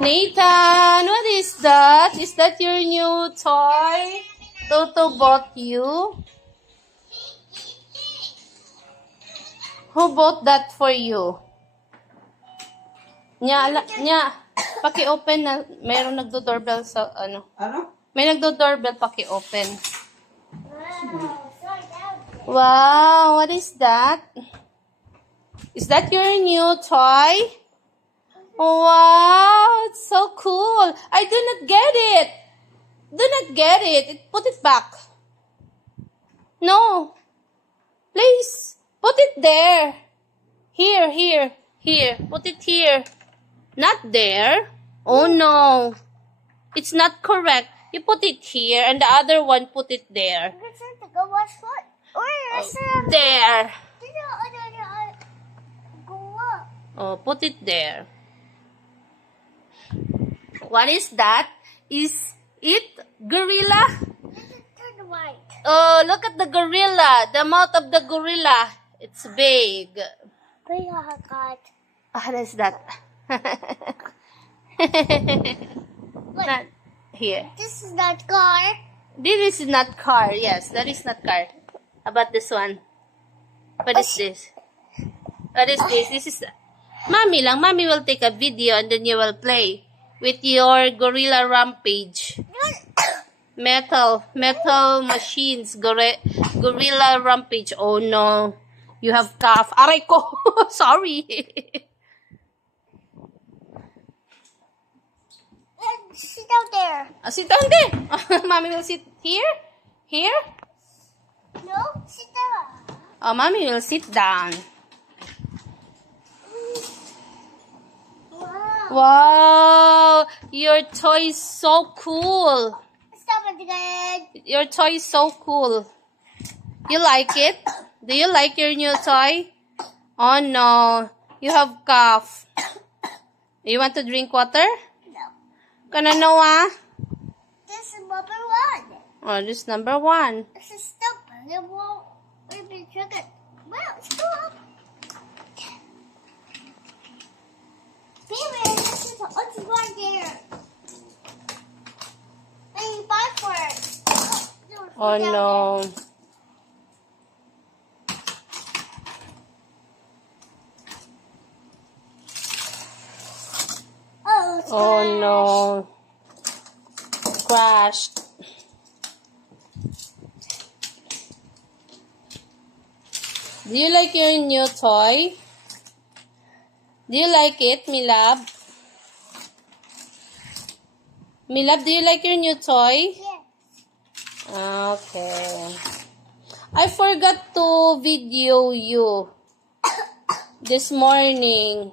Nathan, what is that? Is that your new toy? Toto bought you? Who bought that for you? Nya, paki-open na. Mayroong nagdo-doorbell sa ano? Ano? May nagdo-doorbell, paki-open. Wow, what is that? Is that your new toy? Wow, it's so cool. I do not get it. Do not get it. Put it back. No. Please, put it there. Here, here, here. Put it here. Not there. Oh no. It's not correct. You put it here and the other one put it there. There. Oh, put it there. What is that? Is it gorilla? Turn white. Oh, look at the gorilla. The mouth of the gorilla. It's big. God. What is that? Not here. This is not car. This is not car. Yes, that is not car. How about this one? What is this? What is this? This is... Mommy lang. Mommy will take a video and then you will play with your Gorilla Rampage. Metal machines. Gorilla Rampage. Oh no. You have cough. Aray ko. Sorry. Sit down there. Sit down there. Mommy will sit here. Here. No, sit down. Oh, Mommy will sit down. Wow, your toy is so cool. Stop it again. Your toy is so cool. You like it? Do you like your new toy? Oh no, you have cough. You want to drink water? No. Kana Noah? This is number one. Oh, this is number one. This is stupid. It won't be triggered. Well, stop. Baby, this is what's right there. Baby, buy for it. Oh no. Oh no. Crashed. Do you like your new toy? Do you like it, Milab? Milab, do you like your new toy? Yes. Okay. I forgot to video you this morning.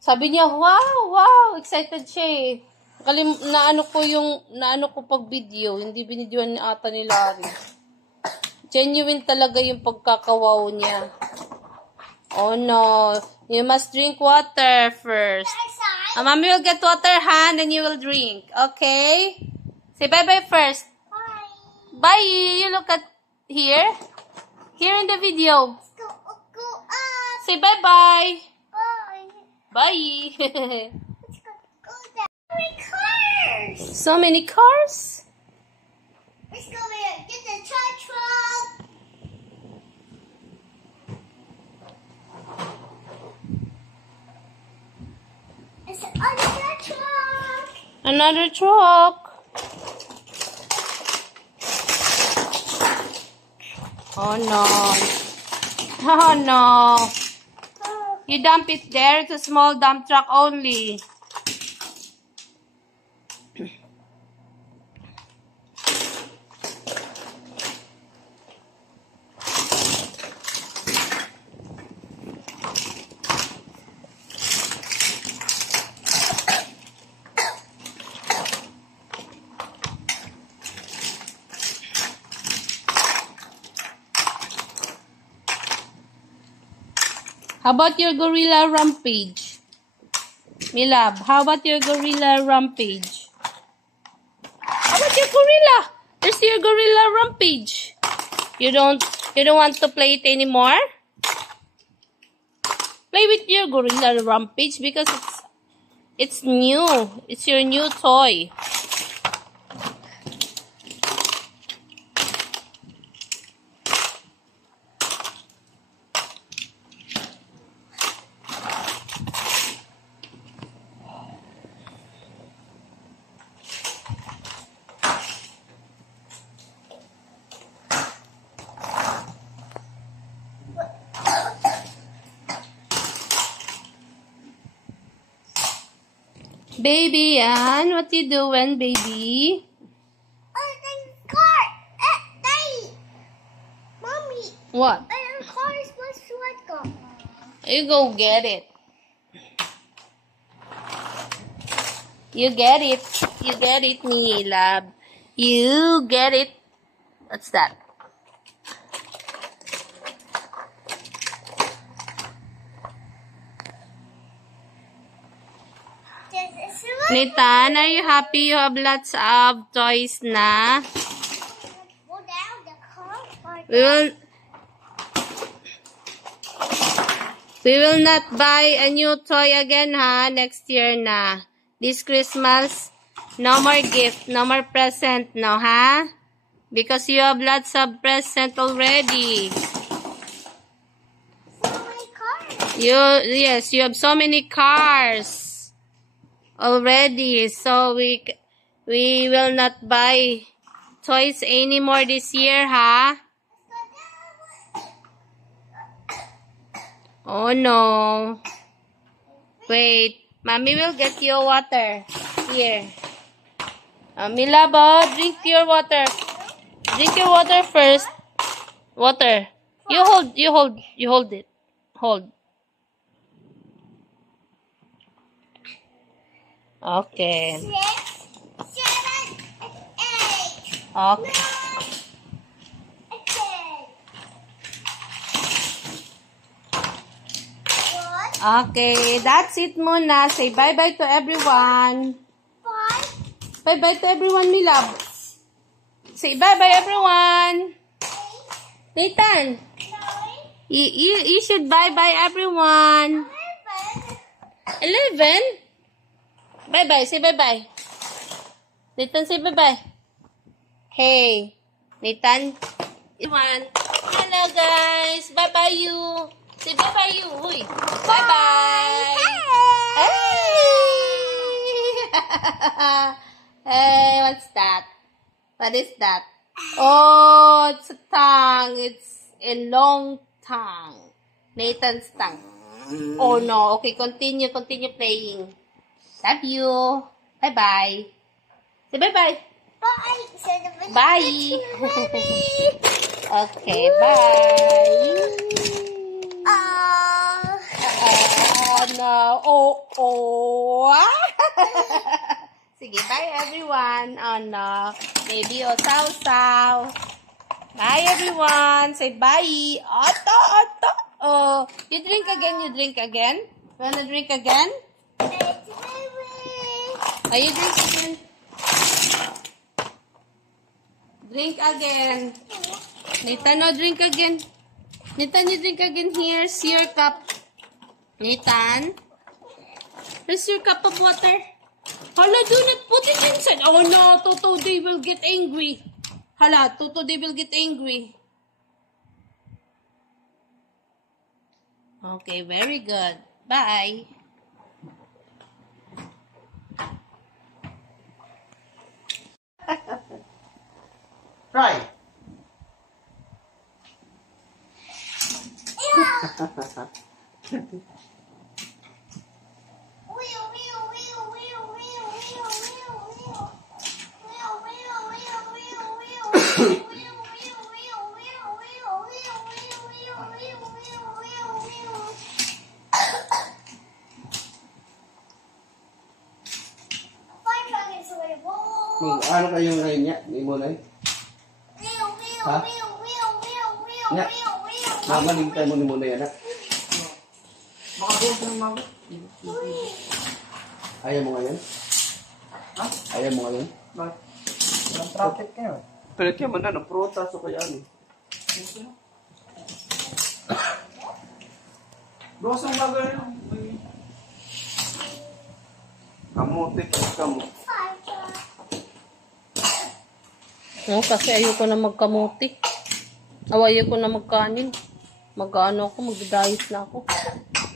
Sabi niya, wow, excited siya eh. Naano ko pag video, hindi binidyoan ni ata ni Larry. Genuine talaga yung pagkakawaw niya. Oh no, you must drink water first. Mommy will get water, and then you will drink. Okay? Say bye-bye first. Bye. Bye. You look at here. Here in the video. Go up. Say bye-bye. Bye. Bye. Let's go down. So many cars. So many cars? Let's go get the truck. It's another truck. Another truck. Oh no. Oh no. You dump it there. It's a small dump truck only. How about your Gorilla Rampage? Milab, how about your Gorilla Rampage? How about your Gorilla? There's your Gorilla Rampage. You don't want to play it anymore? Play with your Gorilla Rampage because It's new. It's your new toy. Baby Ann, what you doing, baby? Oh, the car! Daddy! Mommy! What? The car is supposed to let go. You go get it. You get it. You get it, Nilab. You get it. What's that? Nathan, are you happy you have lots of toys na? Go down the car. We will not buy a new toy again, ha? Next year na. This Christmas, no more gift, no more present, no, ha? Because you have lots of present already. So many cars. Yes, you have so many cars already, so we will not buy toys anymore this year, ha? Oh no. Wait, mommy will get you water. Here. Milabo, drink your water. Drink your water first. Water. You hold it. Hold. Okay. 6, 7, 8. Okay. 10. Okay, that's it muna. Say bye-bye to everyone. 5, Bye-bye to everyone, my love. Say bye-bye, everyone. 8, Nathan, 9, you should bye-bye, everyone. 11. 11? Bye-bye. Say bye-bye. Nathan, say bye-bye. Hey, Nathan. Everyone. Hello, guys. Bye-bye, you. Say bye-bye, you. Uy. Bye-bye. Hey. Hey, what's that? What is that? Oh, it's a tongue. It's a long tongue. Nathan's tongue. Oh, no. Okay, continue playing. Love you. Bye-bye. Say bye-bye. Bye. Bye. Okay, bye. Oh, no. Oh. Sige, bye everyone. Oh, no. Baby, oh, saw. Bye everyone. Say bye. Otto. Oh, you drink again? Wanna drink again? Are you drink again? Drink again. Nathan, no, drink again. Nathan, you drink again. Here's your cup. Nathan, here's your cup of water. Hala, do not put it inside. Oh no, Toto, they will get angry. Hala, Toto, they will get angry. Okay, very good. Bye. Right. Ano kayong ngayon niya? Hindi mo na eh. Ha? Nya. Mamalingkay mo ni mo na yan ha? Makabuhat ng mabot. Ayaw mo ngayon? Ha? Ayaw mo ngayon? Bakit? Walang traffic kayo eh. Pero kaya man na, prutas o kaya ano? Bukas ang bagal. Kamuti, kamu. No, kasi ayoko na magkamuti. Ayoko na magkanin. Mag-ano ako, mag-diet na ako.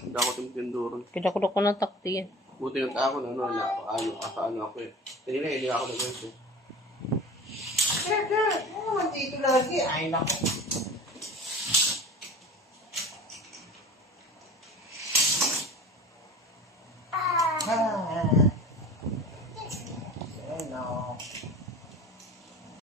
Hindi ako tumutinduro. Kidakudok ko ng takti yan. Buti ng ako na ano ako eh. Hindi ako nag-ganito. Dito lagi. Ay, naku.